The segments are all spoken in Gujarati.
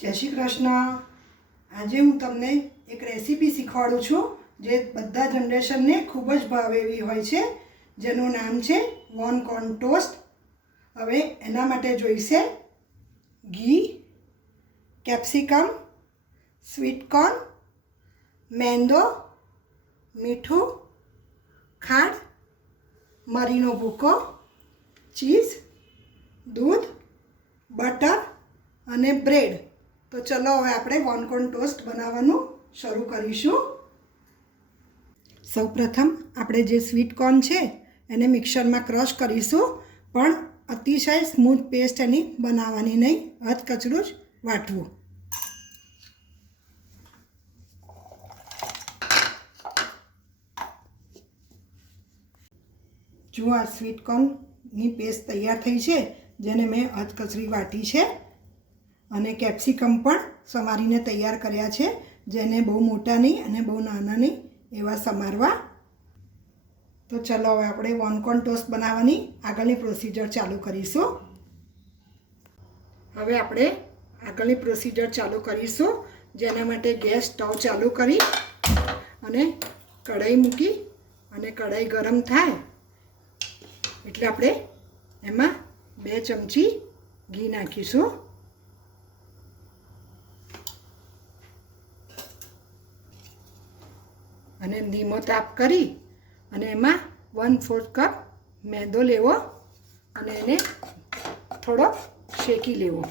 જય શ્રી કૃષ્ણ। આજે હું તમને એક રેસીપી શીખવાડું છું જે બધા જનરેશનને ખૂબ જ ભાવે એવી હોય છે, જેનું નામ છે વોન કોર્ન ટોસ્ટ। હવે એના માટે જોઈશે ઘી, કેપ્સિકમ, સ્વીટ કોર્ન, મેંદો, મીઠું, ખાંડ, મરીનો ભૂકો, ચીઝ, દૂધ, બટર અને બ્રેડ। તો ચલો હવે આપણે વોન કોર્ન ટોસ્ટ બનાવવાનું શરૂ કરીશું। સૌપ્રથમ આપણે જે સ્વીટ કોર્ન છે એને મિક્સરમાં ક્રશ કરીશું, પણ અતિશય સ્મૂથ પેસ્ટ એની બનાવવાની નહીં, અધકચરું જ વાટવું। જો આ સ્વીટ કોર્નની પેસ્ટ તૈયાર થઈ છે, જેને મેં અધકચરી વાટી છે, અને કેપ્સિકમ પણ સમારીને તૈયાર કર્યા છે, જેને બહુ મોટા નહીં અને બહુ નાના નહીં એવા સમારવા। તો ચલો હવે આપણે વોન કોર્ન ટોસ્ટ બનાવવાની આગળની પ્રોસિજર ચાલુ કરીશું। હવે આપણે આગળની પ્રોસિજર ચાલુ કરીશું, જેના માટે ગેસ સ્ટવ ચાલુ કરી અને કઢાઈ મૂકી, અને કઢાઈ ગરમ થાય એટલે આપણે એમાં 2 ચમચી ઘી નાખીશું। અને ધીમો તાપ કરી અને એમાં 1/4 કપ મેંદો લેવો અને એને થોડો શેકી લેવો।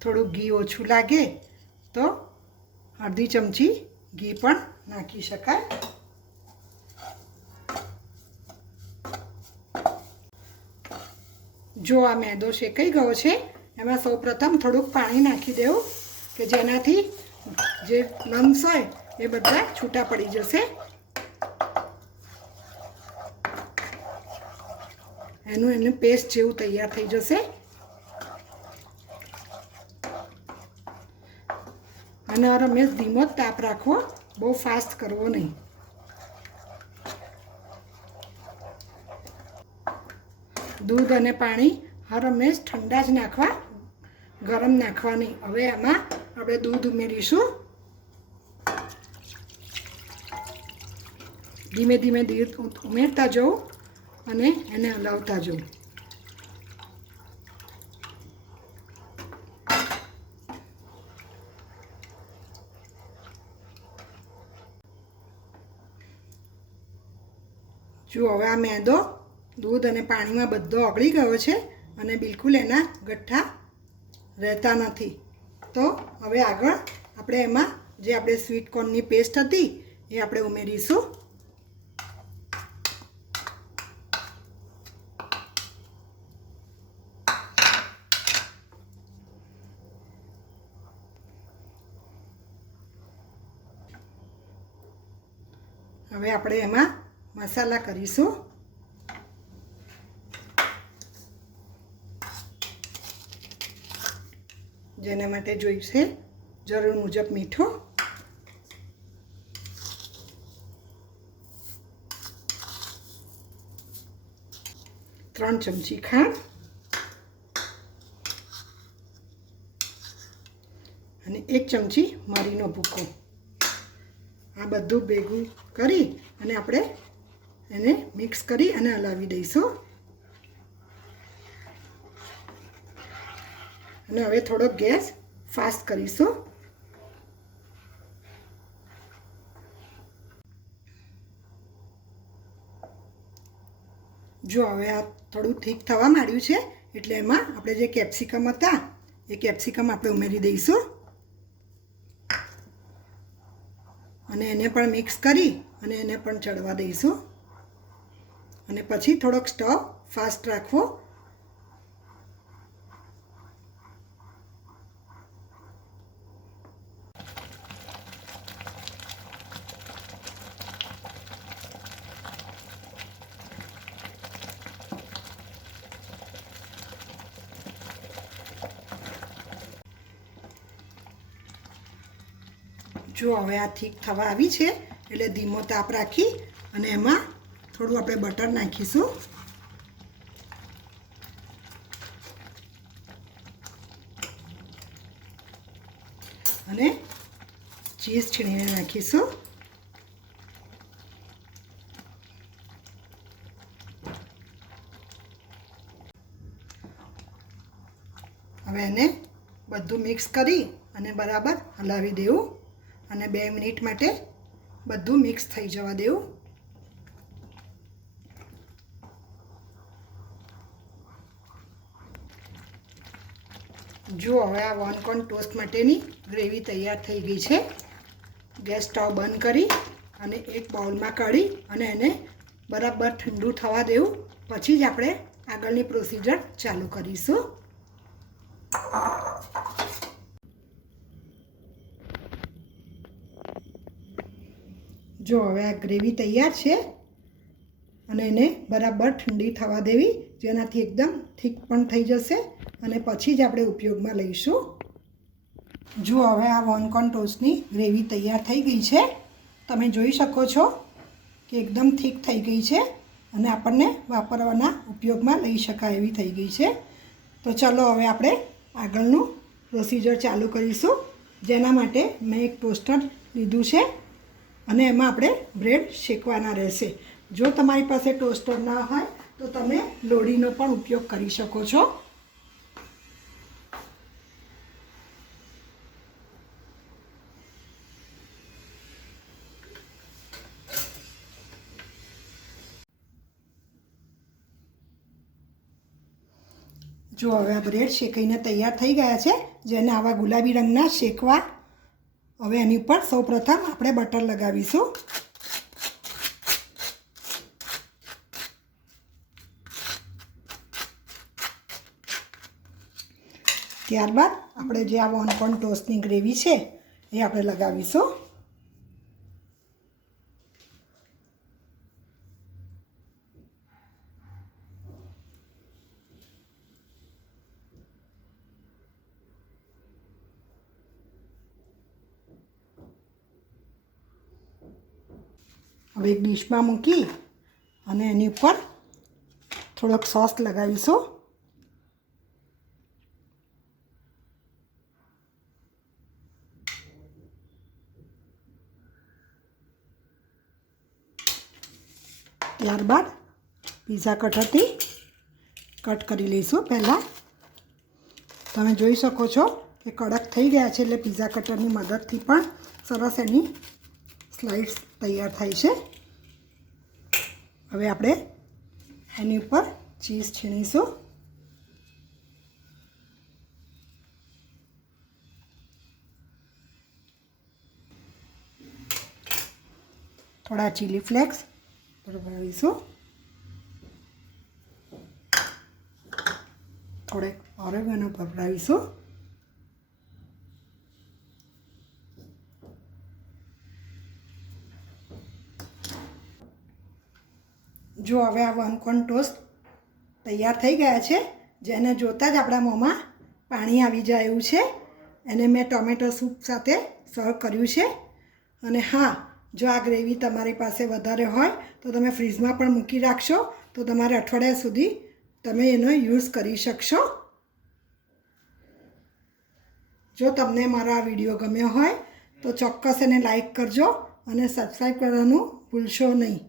થોડું ઘી ઓછું લાગે તો અડધી ચમચી ઘી પણ નાખી શકાય। જો આ મેંદો શેકાઈ ગયો છે, એમાં સૌપ્રથમ થોડુંક પાણી નાખી દેવું કે જેનાથી જે લમ્સ હોય એ બધા છૂટા પડી જશે। એનું પેસ્ટ જેવું તૈયાર થઈ જશે। અને રમેશ ધીમો જ તાપ રાખવો, બહુ ફાસ્ટ કરવો નહીં। દૂધ અને પાણી હરમેશ ઠંડા જ નાખવા, ગરમ નાખવા નહીં। હવે આમાં આપણે દૂધ ઉમેરીશું। ધીમે ધીમે દૂધ ઉમેરતા જવું અને એને હલાવતા જવું। જો હવે આ મેંદો દૂધ અને પાણીમાં બધો ઓગળી ગયો છે અને બિલકુલ એના ગઠ્ઠા રહેતા નથી। તો હવે આગળ આપણે એમાં જે આપણે સ્વીટ કોર્નની પેસ્ટ હતી એ આપણે ઉમેરીશું। હવે આપણે એમાં મસાલા કરીશું। જેના માટે જોઈશે જરૂર મુજબ મીઠું, 3 ચમચી ખાંડ અને 1 ચમચી મરીનો ભૂકો। આ બધું ભેગું કરી અને આપણે એને મિક્સ કરી અને હલાવી દઈશું। અને હવે થોડો ગેસ ફાસ્ટ કરીશું। જો હવે આ થોડું ઠીક થવા માંડ્યું છે, એટલે એમાં આપણે જે કેપ્સિકમ હતા એ કેપ્સિકમ આપણે ઉમેરી દઈશું અને એને પણ મિક્સ કરી અને એને પણ ચડવા દઈશું। અને પછી થોડોક સ્ટવ ફાસ્ટ રાખવો। જો હવે આ ઠીક થવા આવી છે એટલે ધીમો તાપ રાખી અને એમાં થોડું આપણે બટર નાખીશું અને ચીઝ છીણીને નાખીશું. હવે એને બધું મિક્સ કરી અને બરાબર હલાવી દેવું અને 2 મિનિટ માટે બધું મિક્સ થઈ જવા દેવું. જો હવે આ વન કોર્ન ટોસ્ટ માટેની ગ્રેવી તૈયાર થઈ ગઈ છે. ગેસ સ્ટવ બંધ કરી અને એક બાઉલમાં કાઢી અને એને બરાબર ઠંડુ થવા દેવું. પછી જ આપણે આગળની પ્રોસિજર ચાલુ કરીશું. જો હવે આ ગ્રેવી તૈયાર છે અને એને બરાબર ઠંડી થવા દેવી, જેનાથી એકદમ થીક પણ થઈ જશે અને પછી જ આપણે ઉપયોગમાં લઈશું. જો હવે આ વન કોર્ન ટોસ્ટની ગ્રેવી તૈયાર થઈ ગઈ છે. તમે જોઈ શકો છો કે એકદમ થીક થઈ ગઈ છે અને આપણને વાપરવાના ઉપયોગમાં લઈ શકાય એવી થઈ ગઈ છે. તો ચાલો હવે આપણે આગળનું પ્રોસિજર ચાલુ કરીશું. જેના માટે મેં એક ટોસ્ટર લીધું છે અને એમાં આપણે બ્રેડ શેકવાના રહેશે. જો તમારી પાસે ટોસ્ટર ના હોય તો તમે લોઢીનો પણ ઉપયોગ કરી શકો છો. જો હવે આ બ્રેડ શેકાઈને તૈયાર થઈ ગયા છે, જેને આવા ગુલાબી રંગના શેકવા. હવે એની ઉપર સૌપ્રથમ આપણે બટર લગાવીશું. ત્યારબાદ આપણે જે આ વન કોર્ન ટોસ્ટની ગ્રેવી છે એ આપણે લગાવીશું. હવે એક ડીશમાં મૂકી અને એની ઉપર થોડોક સોસ લગાવીશું. ત્યારબાદ પીઝા કટરથી કટ કરી લઈશું. પહેલાં તમે જોઈ શકો છો કે કડક થઈ ગયા છે, એટલે પીઝા કટરની મદદથી પણ સરસ એની સ્લાઇડ્સ તૈયાર થાય છે. હવે આપણે એની ઉપર ચીઝ છીણીશું. થોડા ચીલી ફ્લેક્સ ભરવાવીશું. થોડેક ઓરેગાનો ભભરાવીશું. જો હવે આ વન કોર્ન ટોસ્ટ તૈયાર થઈ ગયા છે, જેને જોતાં જ આપણા મોંમાં પાણી આવી જાય એવું છે. એને મેં ટોમેટો સૂપ સાથે સર્વ કર્યું છે. અને હા, જો આ ગ્રેવી તમારી પાસે વધારે હોય તો તમે ફ્રીજમાં પણ મૂકી રાખશો તો તમારે અઠવાડિયા સુધી તમે એનો યુઝ કરી શકશો. જો તમને મારો આ વિડીયો ગમ્યો હોય તો ચોક્કસ એને લાઈક કરજો અને સબસ્ક્રાઈબ કરવાનું ભૂલશો નહીં.